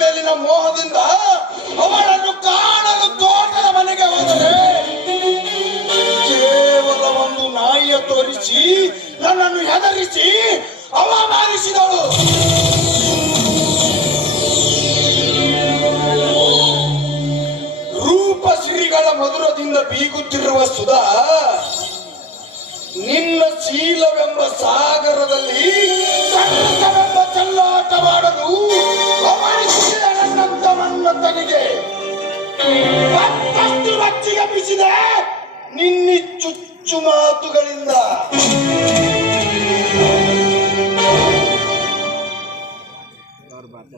ಮೇಲಿನ ಮೋಹದಿಂದ ಅವಳನ್ನು ಕಾಣಲು ತೋಟದ ಮನೆಗೆ ಹೋದರೆ ಕೇವಲ ಒಂದು ನಾಯಿಯ ತೋರಿಸಿ ನನ್ನನ್ನು ಹೆದರಿಸಿ ಅವಮಾನಿಸಿದಳು. ರೂಪಶ್ರೀಗಳ ಮಧುರದಿಂದ ಬೀಗುತ್ತಿರುವ ಸುಧಾ ನಿನ್ನ ಶೀಲವೆಂಬ ಸಾಗರದಲ್ಲಿ ಸಂಗೀತವೆಂಬ ಚೆಲ್ಲಾಟವಾಡಲು ಅವನಿಸಿದ ನನ್ನಂತ ನನ್ನತನಿಗೆ ಮತ್ತಷ್ಟು ರಚ್ಚಿಗೆ ಬಿಸಿದೆ ನಿನ್ನಿ ಚುಚ್ಚು ಮಾತುಗಳಿಂದ.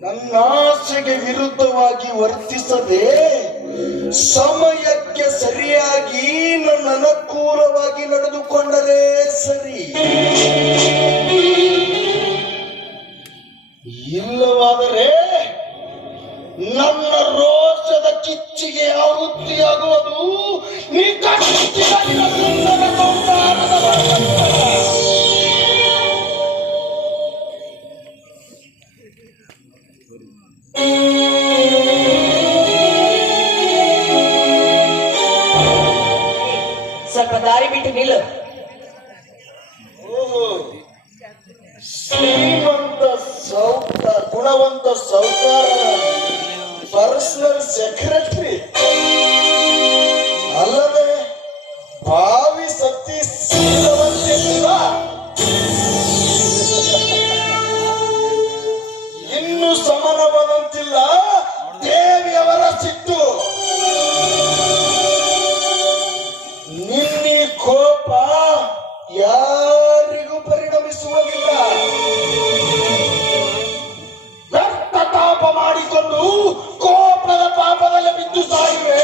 ನನ್ನಾಸೆಗೆ ವಿರುದ್ಧವಾಗಿ ವರ್ತಿಸದೆ ಸಮಯಕ್ಕೆ ಸರಿಯಾಗಿ ನನ್ನ ಅನುಕೂಲವಾಗಿ ನಡೆದುಕೊಂಡರೆ ಸರಿ, ಇಲ್ಲವಾದರೆ ನನ್ನ ರೋಷದ ಕಿಚ್ಚಿಗೆ ಆಹುತಿಯಾಗುವುದು ನೀ ಕಟ್ಟಿದ ಸುಂದರ ಸಂಸಾರದ ಸ್ವಲ್ಪ ದಾರಿ ಬಿಟ್ಟು ನಿಲ್ಲು. ಶ್ರೀಮಂತ ಗುಣವಂತ ಸೌಕಾರ ಪರ್ಸನಲ್ ಸೆಕ್ರೆಟರಿ ಅಲ್ಲದೆ ಭಾವಿ ಸತಿ ಶೀಲವಂತೆ ಇನ್ನು ಸಮನವಾದಂತಿಲ್ಲ ದೇವಿಯವರ ಸಿಟ್ಟು. ನಿನ್ನಿ ಕೋಪ ಯಾರಿಗೂ ಪರಿಣಮಿಸುವುದಿಲ್ಲ. ವ್ಯರ್ಥ ತಾಪ ಮಾಡಿಕೊಂಡು ಕೋಪದ ಪಾಪದಲ್ಲಿ ಬಿದ್ದು ಸಾಯುವೆ.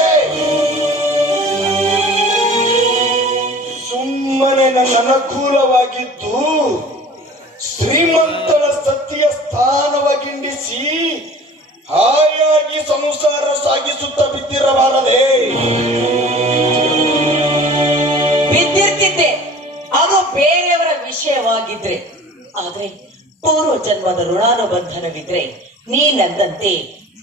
ಸುಮ್ಮನೆ ನನ್ನ ಅನುಕೂಲವಾಗಿದ್ದು ಶ್ರೀಮಂತರ ಸತಿಯ ಸ್ಥಾನವಾಗಿಂಡಿಸಿ ಹಾಯಾಗಿ ಸಂಸಾರ ಸಾಗಿಸುತ್ತಾ ಬಿದ್ದಿರಬಾರದೆ. ಬಿದ್ದಿರ್ತಿದ್ದೆ, ಅದು ಬೇರೆಯವರ ವಿಷಯವಾಗಿದ್ರೆ. ಆದ್ರೆ ಪೂರ್ವ ಜನ್ಮದ ಋಣಾನುಬಂಧನವಿದ್ರೆ ನೀನಂದಂತೆ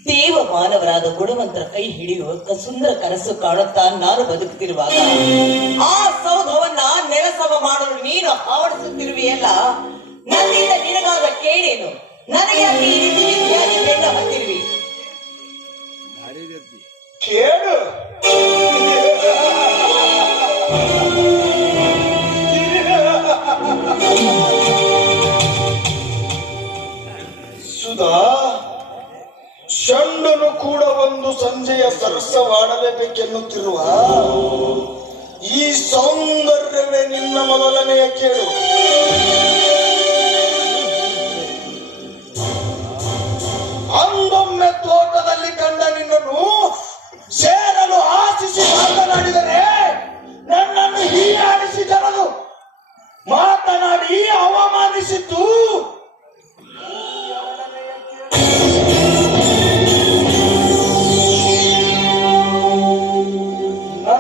ದೇವ ಮಾನವರಾದ ಗುಣವಂತರ ಕೈ ಹಿಡಿಯುವ ಸುಂದರ ಕನಸು ಕಾಣುತ್ತಾ ನಾನು ಬದುಕುತ್ತಿರುವಾಗ ಆ ಸೌಧವನ್ನ ನೆಲಸಮ ಮಾಡಲು ನೀನು ಆವಡಿಸುತ್ತಿರುವೆಯಲ್ಲ, ನನ್ನಿಂದ ನಿನಗಾದ ಕೇಳೇನು? ನನಗೆ ಯಾಕೆ ಈ ರೀತಿ ವಿಧಿಯಾಗಿ ಬೆನ್ನ ಹತ್ತಿರುವಿ? ಕೇಳು, ಸುಧಾ, ಷಂಡನು ಕೂಡ ಒಂದು ಸಂಜೆಯ ಸರಸವಾಡಲೇಬೇಕೆನ್ನುತ್ತಿರುವ ಈ ಸೌಂದರ್ಯವೇ ನಿನ್ನ ಮೊದಲನೆಯ ಕೇಳು. ಅಂದೊಮ್ಮೆ ತೋಟದಲ್ಲಿ ಕಂಡ ನಿನ್ನನ್ನು ಸೇರಲು ಆಶಿಸಿ ಮಾತನಾಡಿದರೆ ನನ್ನನ್ನು ಹೀಯಾಡಿಸಿ ಜನರು ಮಾತನಾಡಿ ಅವಮಾನಿಸಿದ್ದು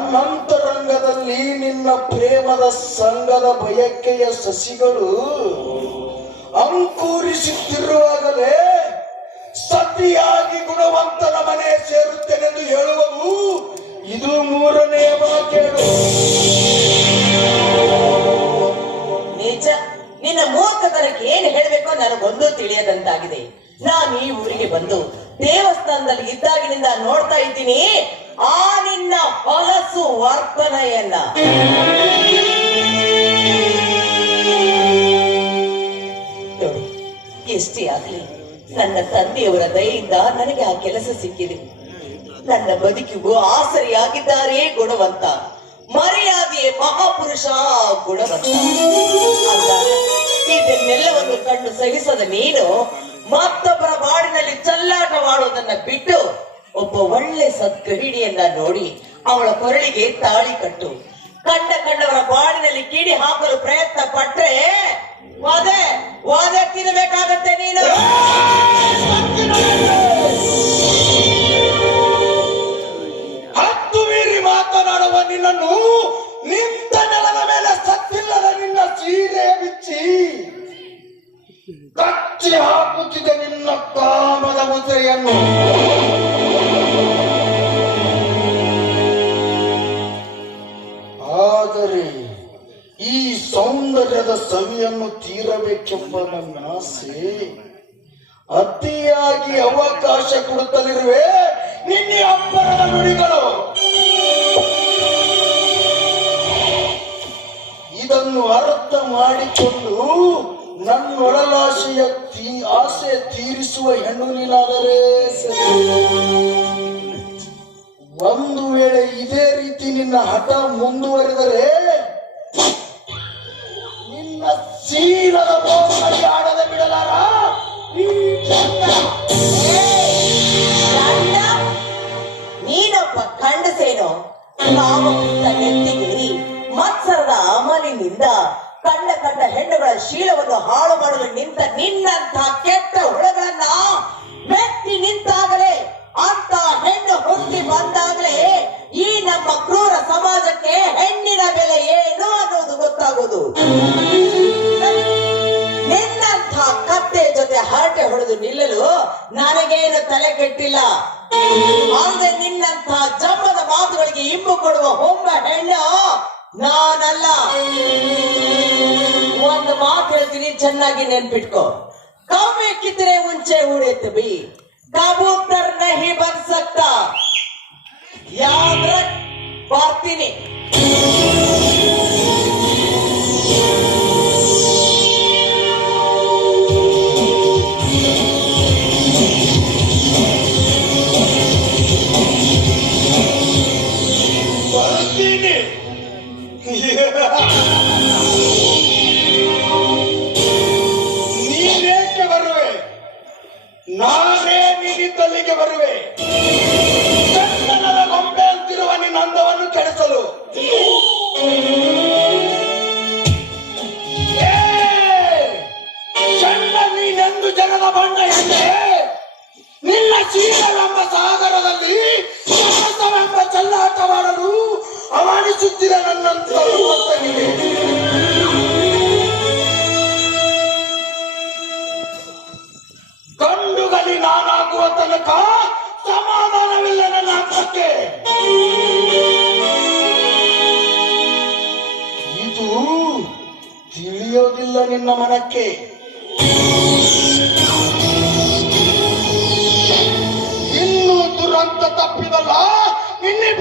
ನನ್ನಂತರಂಗದಲ್ಲಿ ನಿನ್ನ ಪ್ರೇಮದ ಸಂಗದ ಬಯಕೆಯ ಸಸಿಗಳು ಅಂಕುರಿಸುತ್ತಿರುವಾಗಲೇ ಸತಿಯಾಗಿ ಗುಣವಂತನ ಮನೆ ಸೇರುತ್ತೇನೆಂದು ಹೇಳುವುದು ಇದು ಮೂರನೆಯ ಮಾತೇಳು. ನಿಜ, ನಿನ್ನ ಮೂರ್ಖತನಕ್ಕೆ ಏನು ಹೇಳಬೇಕೋ ನನಗೊಂದು ತಿಳಿಯದಂತಾಗಿದೆ. ನಾನು ಈ ಊರಿಗೆ ಬಂದು ದೇವಸ್ಥಾನದಲ್ಲಿ ಇದ್ದಾಗಿನಿಂದ ನೋಡ್ತಾ ಇದ್ದೀನಿ ಆ ನಿನ್ನ ಹೊಲಸು ವರ್ತನೆಯನ್ನ. ಎಷ್ಟೇ ಆಗ್ಲಿ ನನ್ನ ತಂದೆಯವರ ದಯೆಯಿಂದ ನನಗೆ ಆ ಕೆಲಸ ಸಿಕ್ಕಿದೆ. ನನ್ನ ಬದುಕಿಗೂ ಆಸರಿಯಾಗಿದ್ದಾರೆ ಗುಣವಂತ, ಮರ್ಯಾದೆಯೇ ಮಹಾಪುರುಷ ಗುಣವಂತ. ಅಂದಾಗ ಇದನ್ನೆಲ್ಲವನ್ನು ಕಂಡು ಸಹಿಸದ ನೀನು ಮತ್ತೊಬ್ಬರ ಬಾಡಿನಲ್ಲಿ ಚಲ್ಲಾಟವಾಡುವುದನ್ನ ಬಿಟ್ಟು ಒಬ್ಬ ಒಳ್ಳೆ ಸದ್ಗೃಹಿಣಿಯನ್ನ ನೋಡಿ ಅವಳ ಕೊರಳಿಗೆ ತಾಳಿ ಕಟ್ಟು. ಕಂಡವರ ಬಾಡಿನಲ್ಲಿ ಕಿಡಿ ಹಾಕಲು ಪ್ರಯತ್ನ ಪಟ್ರೆ ವಾದೆ ತಿನ್ನಬೇಕಾಗತ್ತೆ ನೀನು. ಹತ್ತು ಮೀರಿ ಮಾತನಾಡುವ ನಿನ್ನನ್ನು ನಿಂತ ನೆಲದ ಮೇಲೆ ಸತ್ತಿಲ್ಲದ ನಿನ್ನ ಸೀರೆ ಬಿಚ್ಚಿ ಕಚ್ಚಿ ಹಾಕುತ್ತಿದೆ ನಿನ್ನ ಕಾಮದ ಮುದ್ರೆ. ನಿದ್ರೆಯನ್ನು. ಆದರೆ ಈ ಸೌಂದರ್ಯದ ಸವಿಯನ್ನು ತೀರಬೇಕೆಂಬ ನನ್ನ ಆಸೆ ಅತಿಯಾಗಿ ಅವಕಾಶ ಕೊಡುತ್ತಲಿರುವೆ ನಿನ್ನೆ ಅಬ್ಬರದ ನುಡಿಗಳು. ಇದನ್ನು ಅರ್ಥ ಮಾಡಿಕೊಂಡು ನನ್ನೊಡಲಾಶೆಯ ಆಸೆ ತೀರಿಸುವ ಹೆಣ್ಣು ನೀನಾದರೆ ಸರಿ. ಒಂದು ವೇಳೆ ಇದೇ ರೀತಿ ನಿನ್ನ ಹಠ ಮುಂದುವರಿದರೆ ನಿನ್ನ ಸೀಲದ ಬೋರ್ನಲ್ಲಿ ಆಡದೆ ಬಿಡಲಾರ ಈ ನೀನೊಬ್ಬ ಗಂಡಸೇನೋ ನಾವು ನೆತ್ತಿಗೇರಿ ಮತ್ಸರದ ಅಮಲಿನಿಂದ ಕಂಡ ಹೆಣ್ಣುಗಳ ಶೀಲವನ್ನು ಹಾಳು ಮಾಡಲು ನಿಂತ ನಿನ್ನಂತ ಕೆಟ್ಟ ಹುಳಗಳನ್ನ ಮೆಟ್ಟಿ ನಿಂತಾಗಲೇ ಅಂತ ಹೆಣ್ಣು ಹುಟ್ಟಿ ಬಂದಾಗಲೇ ಈ ನಮ್ಮ ಕ್ರೂರ ಸಮಾಜಕ್ಕೆ ಹೆಣ್ಣಿನ ಬೆಲೆ ಏನು ಅನ್ನೋದು ಗೊತ್ತಾಗೋದು. ನಿನ್ನಂಥ ಕತ್ತೆ ಜೊತೆ ಹರಟೆ ಹೊಡೆದು ನಿಲ್ಲಲು ನನಗೇನು ತಲೆ ಕೆಟ್ಟಿಲ್ಲ. ಆದ್ರೆ ನಿನ್ನಂಥ ಜಮ್ಮದ ಮಾತುಗಳಿಗೆ ಇಂಬು ಕೊಡುವ ಹೊಮ್ಮ ಹೆಣ್ಣು ನಾನಲ್ಲ. ಒಂದು ಮಾತು ಹೇಳ್ತೀನಿ, ಚೆನ್ನಾಗಿ ನೆನ್ಪಿಟ್ಕೋ. ಕಮ್ಮಿ ಕಿತ್ತರೆ ಮುಂಚೆ ಉಡೇತು ಬಿ ಕಬೂತರ್ ನಹಿ ಬನ್ ಸಕ್ತಾ. ಯಾದ್ರ ಬರ್ತೀನಿ. ನೀನೇಕೆ ಬರುವೆ? ನಾನೇ ನಿನ್ನಿದ್ದಲ್ಲಿಗೆ ಬರುವೆ. ಚಂದನದ ಗೊಂಬೆ ಅಂತಿರುವ ನಿನ್ನ ಅಂದವನ್ನು ಕೆಡಿಸಲು. ಚಂದ ನೀನೆಂದು ಜನದ ಬಣ್ಣ ಎಂದೆ ನಿನ್ನ ಶೀಲವೆಂಬ ಸಾಗರದಲ್ಲಿ ಸಾಹಸವೆಂಬ ಚೆಲ್ಲಾಟ ಮಾಡಲು ಅವನಿಸುತ್ತಿದೆ ನನ್ನಂತ ಭಕ್ತನಿಗೆ. ಗಂಡುಗಲಿ ನಾನಾಗುವ ತನಕ ಸಮಾಧಾನವಿಲ್ಲ ನನ್ನ ಹಕ್ಕಕ್ಕೆ. ಇದು ತಿಳಿಯೋದಿಲ್ಲ ನಿನ್ನ ಮನಕ್ಕೆ. ಇನ್ನೂ ದುರಂತ ತಪ್ಪಿದಲ್ಲ ನಿನ್ನೆ